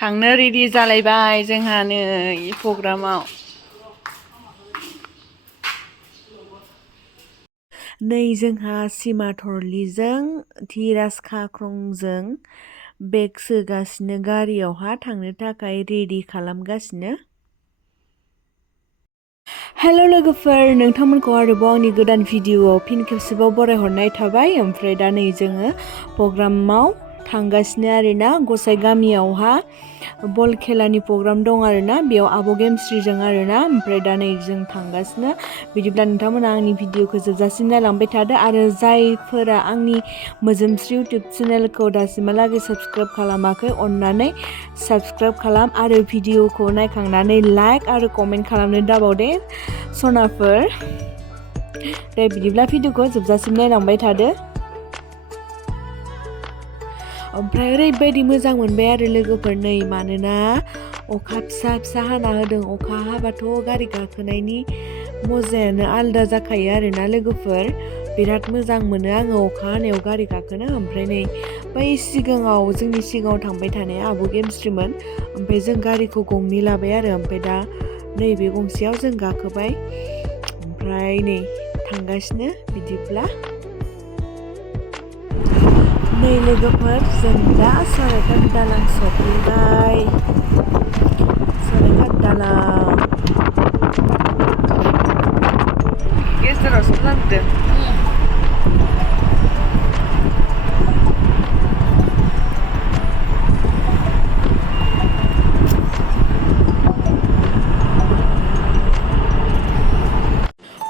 थांनो रेडि जालायबाय जोंहानो प्रग्रामाव नै जोंहा सिमा थरलिजों राजखाख्रंजों बेग सोगासिनो गारियावहा थांनो थाखाय रेडि खालामगासिनो। हेलो लोगोफोर, नोंथांमोनखौ आरोबाव आंनि गोदान भिडिअआव फिन खेबसेबाव बरायहरनाय थाबाय। ओमफ्राय दा नै जोङो प्रग्रामाव थांगासिनो आरोना। गसाइगामियावहा बल खेलानि प्रग्राम दं आरोना, बेयाव आब' गेमस्रिजों आरोना। ओमफ्राय दा नै जों थांगासिनो। बिदिब्ला नोंथांमोना आंनि भिडिअखौ जोबजासिम नायलांबाय थादो आरो जायफोरा आंनि मोजोमस्रि इउटुब चेनेलखौ दासिमहालागै साबस्क्राइब खालामाखै अननानै साबस्क्राइब खालाम आरो भिडिअखौ नायखांनानै लाइक आरो कमेन्ट खालामनो दाबावदे सनाफोर। दे बिदिब्ला भिडिअखौ जोबजासिम नायलांबाय थादो। ओमफ्राय ओरैबायदि मोजां मोनबाय आरो लोगोफोर नै, मानोना अखा फिसा फिसा हाना होदों। अखा हाबाथ' गारि गाखोनायनि मजायानो आलदा जाखायो आरोना लोगोफोर। बिराद मोजां मोनो आङो अखा हानायाव गारि गाखोनो। ओमफ्राय नै बै सिगाङाव जोंनि सिगाङाव थांबाय थानाया आब' गेमस्रिमोन। ओमफ्राय जों गारिखौ गंनै लाबाय आरो। ओमफ्राय दा नैबे गंसेयाव जों गाखोबाय। ओमफ्राय नै थांगासिनो। बिदिब्ला नै लोगोफोर, जों दा सराइघाट दालां सफैबाय। सराइघाट दालां गेजेरावसो नांदों।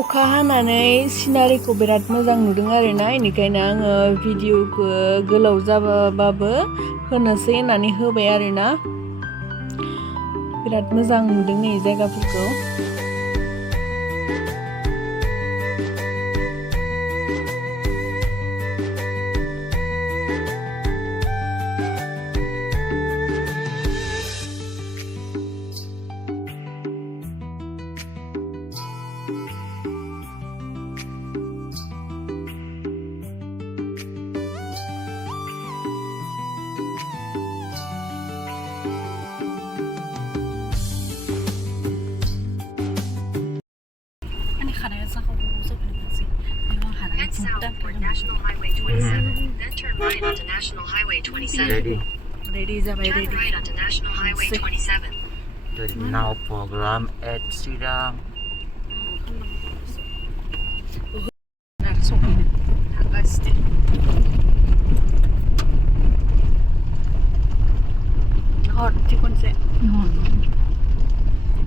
अखा हानानै सिनारिखौ बिराद मोजां नुदों आरोना, बेनिखायनो आङो भिडिअखौ गोलाव जाबाबो होनोसै होननानै होबाय आरोना। बिराद मोजां नुदों नै जायगाफोरखौ। Head south toward National Highway 27, then turn right onto National Highway 27. Ready जाबाय, Turn ready. right onto National Highway 27. Now program at Chirang.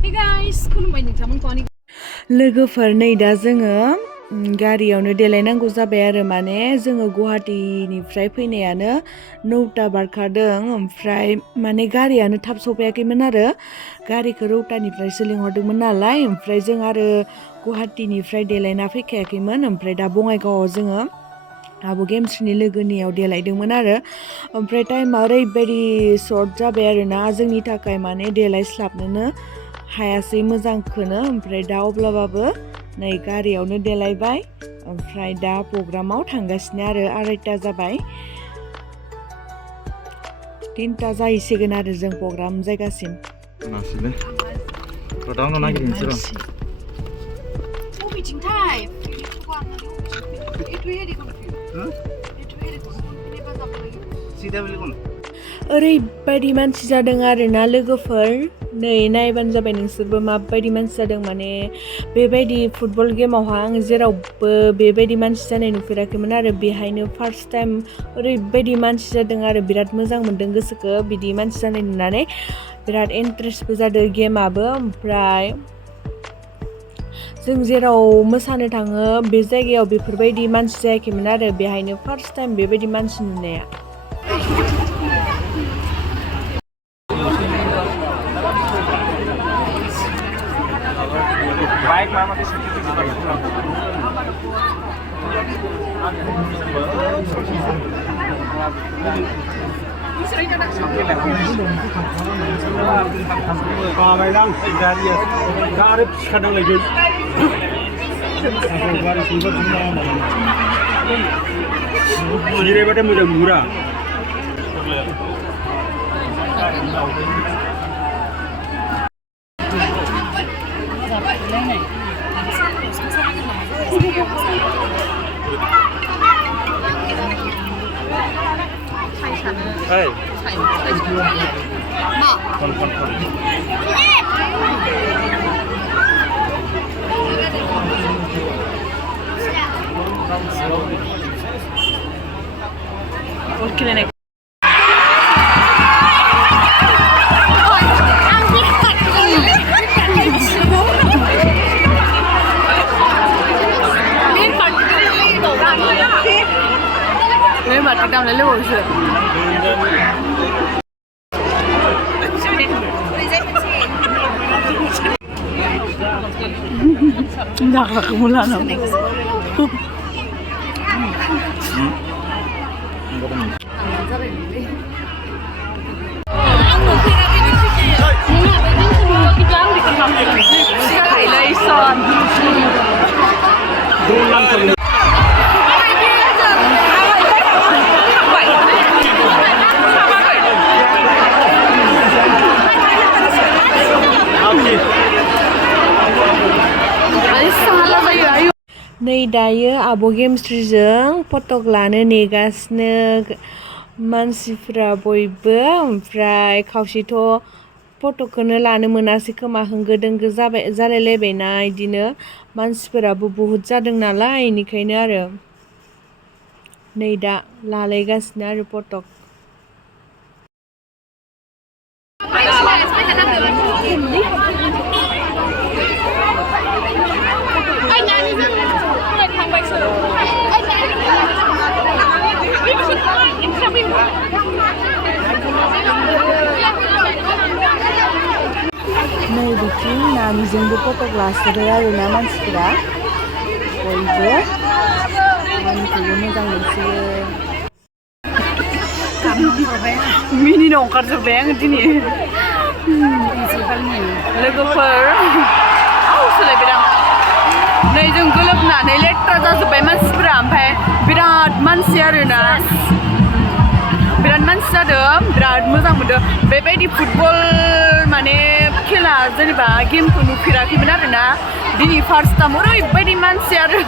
Hey guys, खुलुमबाय नोंथांमोनखौ आंनि लोगोफोर। नै दा जोङो गारियावनो देलायनांगौ जाबाय आरो, माने जोङो गुवाहाटीनिफ्राय फैनायानो 9टा बारखादों। ओमफ्राय माने गारियानो थाब सफैयाखैमोन आरो, गारिखौ रौतानिफ्रायसो लिंहरदोंमोन नालाय। ओमफ्राय जों आरो गुवाहाटीनिफ्राय देलायना फैखायाखैमोन। ओमफ्राय दा बङाइगावआव जोङो आब' गेमस्रिनि लोगोनियाव देलायदोंमोन आरो। ओमफ्राय टाइमा ओरैबायदि सर्ट जाबाय आरोना जोंनि थाखाय, माने देलायस्लाबनोनो हायासै मोजांखौनो। ओमफ्राय दा अब्लाबाबो नै गारियावनो देलायबाय। ओमफ्राय दा प्रग्रामाव थांगासिनो आरो 2:30 जाबाय। 3टा जाहैसिगोन आरो जों प्रग्राम जायगासिम। बबेथिंथाय ओरैबायदि मानसि जादों आरोना लोगोफोर। नै नायबानो जाबाय नोंसोरबो माबायदि मानसि जादों। माने बेबायदि फुटबल गेमावहा आं जेरावबो बेबायदि मानसि जानाय नुफेराखैमोन आरो, बेहायनो फार्स्ट टाइम ओरैबायदि मानसि जादों आरो बिराद मोजां मोनदों गोसोखौ बिदि मानसि जानाय नुनानै। बिराद इन्टारेस्टबो जादों गेमाबो। ओमफ्राय जों जेराव मोसानो थाङो बे जायगायाव बेफोरबायदि मानसि जायाखैमोन आरो, बेहायनो फार्स्ट टाइम बेबायदि मानसि नुनाया। बाइक मा माथि सेक्युरिटी बाबायलां गारिया आरो फिखानांलायगोन गारि जिरायबाथाय मोजां नुहुरा Hey. नै दायो आब' गेमस्रिजों फटक लानो नेगासिनो मानसिफ्रा बयबो ओमफ्राय खावसेथ' फटकखौनो लानो मोनासै खोमा होंगो दोंगो जालायलायबायना इदिनो मानसिफोराबो बहुद जादों नालाय इनिखायनो आरो नै दा लालायगासिनो आरो फटक नै बिथिं नानिजोंबो फटक लासोदो आरोना मानसिफोरा बयबो नानिखौबो मोजां मोनसोयो मिनिनो ओंखारजोब्बाय आङो दिनै लोगोफोर सोलायबाय आं नै जों गोलोबनानै लेथ्रा जाजोब्बाय मानसिफोरा ओमफ्राय बिराद मानसि आरोना बिराद मानसि जादों बिराद मोजां मोनदों बेबायदि फुटबल माने खेला जेनेबा गेमखौ नुफेराखैमोन आरोना दिनै फार्स्ट टाइम ओरैबायदि मानसि आरो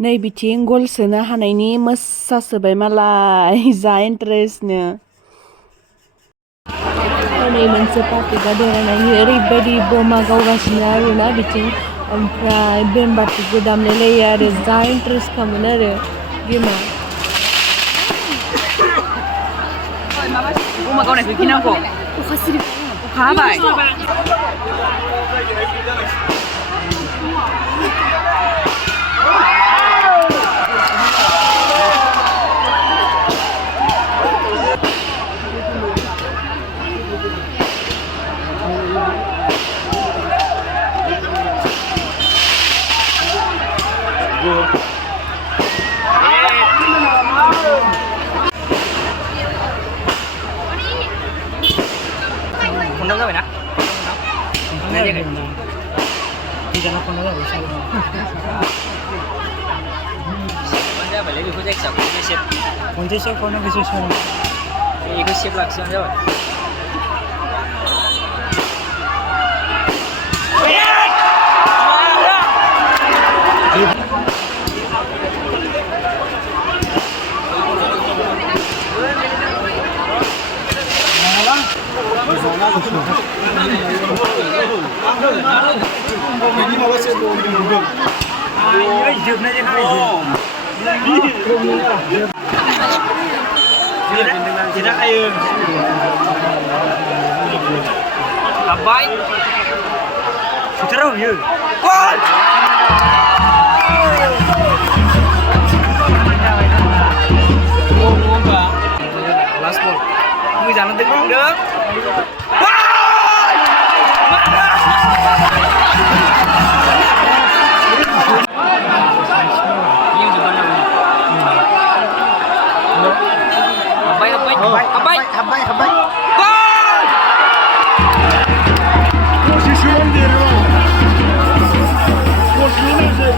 नै बिथिं गल सोनो हानायनि मोसासोबाय मालाय जा इन्टारेस्टनो नै मोनसे पार्टिगा देरहानायनि ओरैबायदि बमा गावगासिनो आरोना बिथिं ओमफ्राय बेमबाथिबो दामलायलायो आरो जा इन्टारेस्ट खामोन आरो गेमा बमा गावनायखौ गिनांगौ अखा हाबाय Kondang जाबाय ना? गोजानाव खनना जाबाय जाबायलै बेखौ जायखिजाया खनसे खनना गोसो सम बेखौ सेब लाखिबानो जाबाय Tidak ayo. Habai. Terus ya. Gol. Last ball. Người già nó tính không được. Nhiều chụp nào. Habai. Gol. Şişiren diyelim ama. Koşuyor şey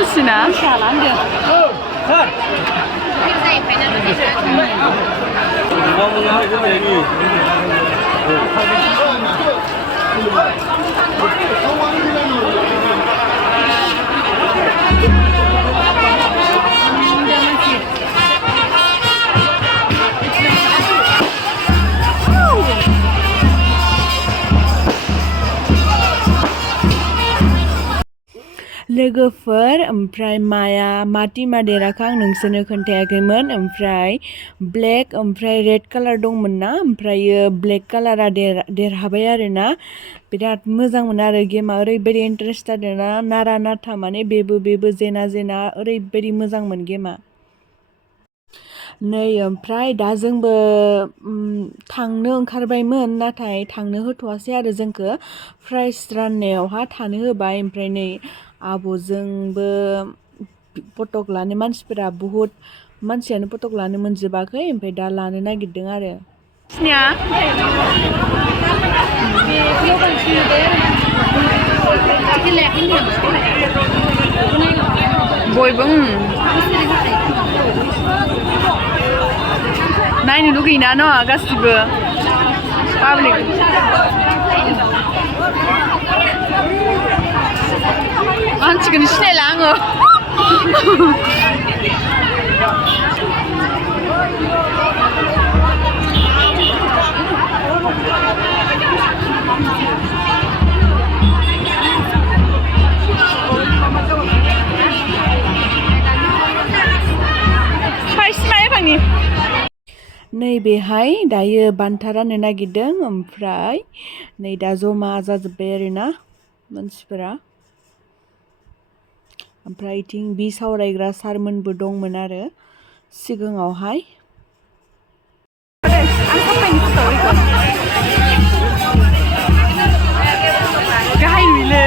맛이나? लोगोफोर ओमफ्राय माटि मादेराखौ आं नोंसोरनो खोन्थायाखैमोन ओमफ्राय ब्लेक ओमफ्राय रेड कालार दंमोन ना ओमफ्रायो ब्लेक कालारा देरहाबाय आरोना बिराद मोजांमोन आरो गेमा ओरैबायदि इन्टारेस्ट जादोंना नारा नाथा माने बेबो जेना ओरैबायदि मोजांमोन गेमा नै ओमफ्राय दा जोंबो थांनो ओंखारबायमोन नाथाय थांनो होथ'वासै आरो जोंखौ प्राइज राननायावहा थानो होबाय ओमफ्राय नै आब'जोंबो फटक लानो मानसिफोरा बुहुत मानसियानो फटक लानो मोनजोबाखै ओमफ्राय दा लानो नागिरदों आरो स्नेहा बयबो नायनो लुगैयोना न' गासिबो पाब्लिक मानसिखौनो सिनायला आङो नैबेहाय दायो बान्था राननो नागिरदों ओमफ्राय नै दा जमा जाजोब्बाय आरोना मानसिफोरा ओमफ्राय इथिं बि सावरायग्रा सारमोनबो दंमोन आरो सिगाङावहाय गाहाय नुयोलै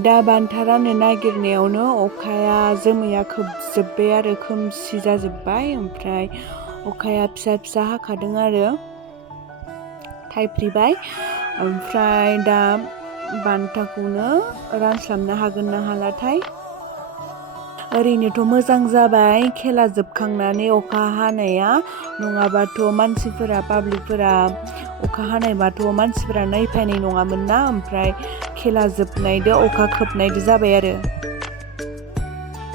दा बान्था राननो नागिरनायावनो अखाया जोमैया खोबजोब्बाय आरो खोमसि जाजोब्बाय ओमफ्राय अखाया फिसा फिसा हाखादों आरो थाइफ्रिबाय ओमफ्राय दा बान्थाखौनो रानस्लाबनो हागोन ना हालाथाय ओरैनोथ' मोजां जाबाय खेला जोबखांनानै अखा हानाया नङाबाथ' मानसिफोरा पाब्लिकफोरा अखा हानायबाथ' मानसिफोरा नायफैनाय नङामोन ना ओमफ्राय खेला जोबनायदो अखा खोबनायदो जाबाय आरो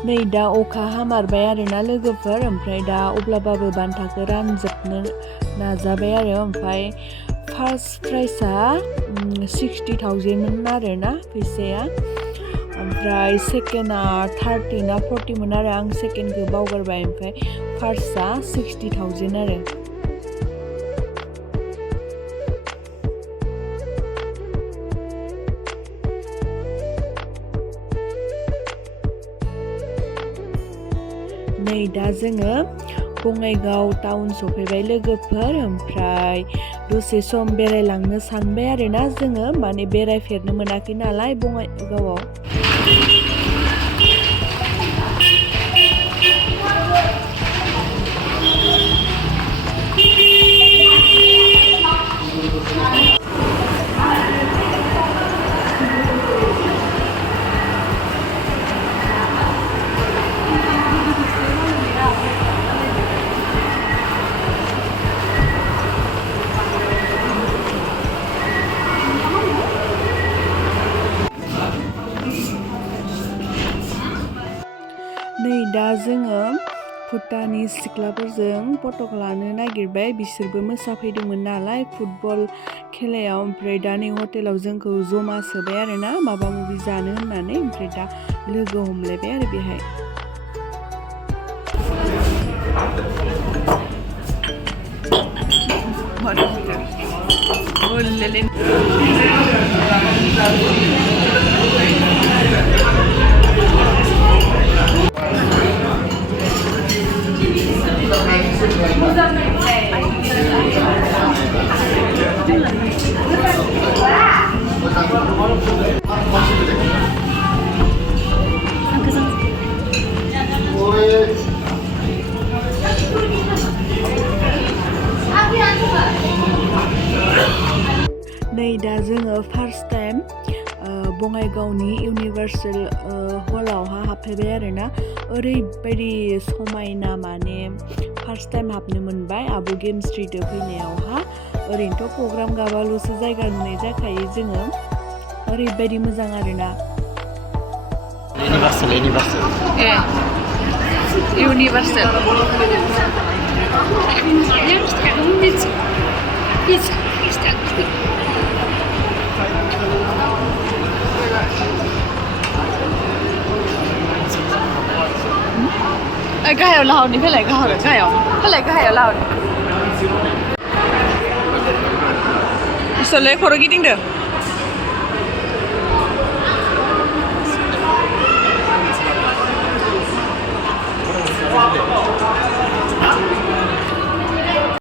नै दा अखा हामारबाय आरोना लोगोफोर ओमफ्राय दा अब्लाबाबो बान्थाखौ रानजोबनो नाजाबाय आरो ओमफ्राय फार्स्ट प्राइजआ 60,000 मोन आरोना फैसाया ओमफ्राय सेकेन्डआ 30 ना 40 मोन आरो आं सेकेन्डखौ बावगारबाय ओमफ्राय फार्स्टआ 60,000 आरो नै दा जोङो बङाइगाव टाउन सफैबाय लोगोफोर ओमफ्राय दसे सम बेरायलांनो सानबाय आरोना जोङो माने बेरायफेरनो मोनाखै नालाय बङाइगावआव नै दा जोङो भुटाननि सिख्लाफोरजों फटक लानो नागिरबाय बिसोरबो मोसाफैदोंमोन नालाय फुटबल खेलायाव ओमफ्राय दा नै हटेलाव जोंखौ जमा सोबाय आरोना माबा माबि जानो होननानै ओमफ्राय दा लोगो हमलायबाय आरो बेहाय नै दा जोङो फार्स्ट टाइम बङाइगावनि इउनिभार्सेल हलावहा हाबफैबाय आरोना ओरैबायदि समायना माने फार्स्ट टाइम हाबनो मोनबाय आब' गेमस्रिदो फैनायावहा ओरैनोथ' प्रग्राम गाबाल'सो जायगा नुनाय जाखायो जोङो ओरैबायदि मोजां आरोना Universal. गाहायाव लाहरनि फैलाय गाहायाव लाहर इसोरलाय खर' गिदिंदो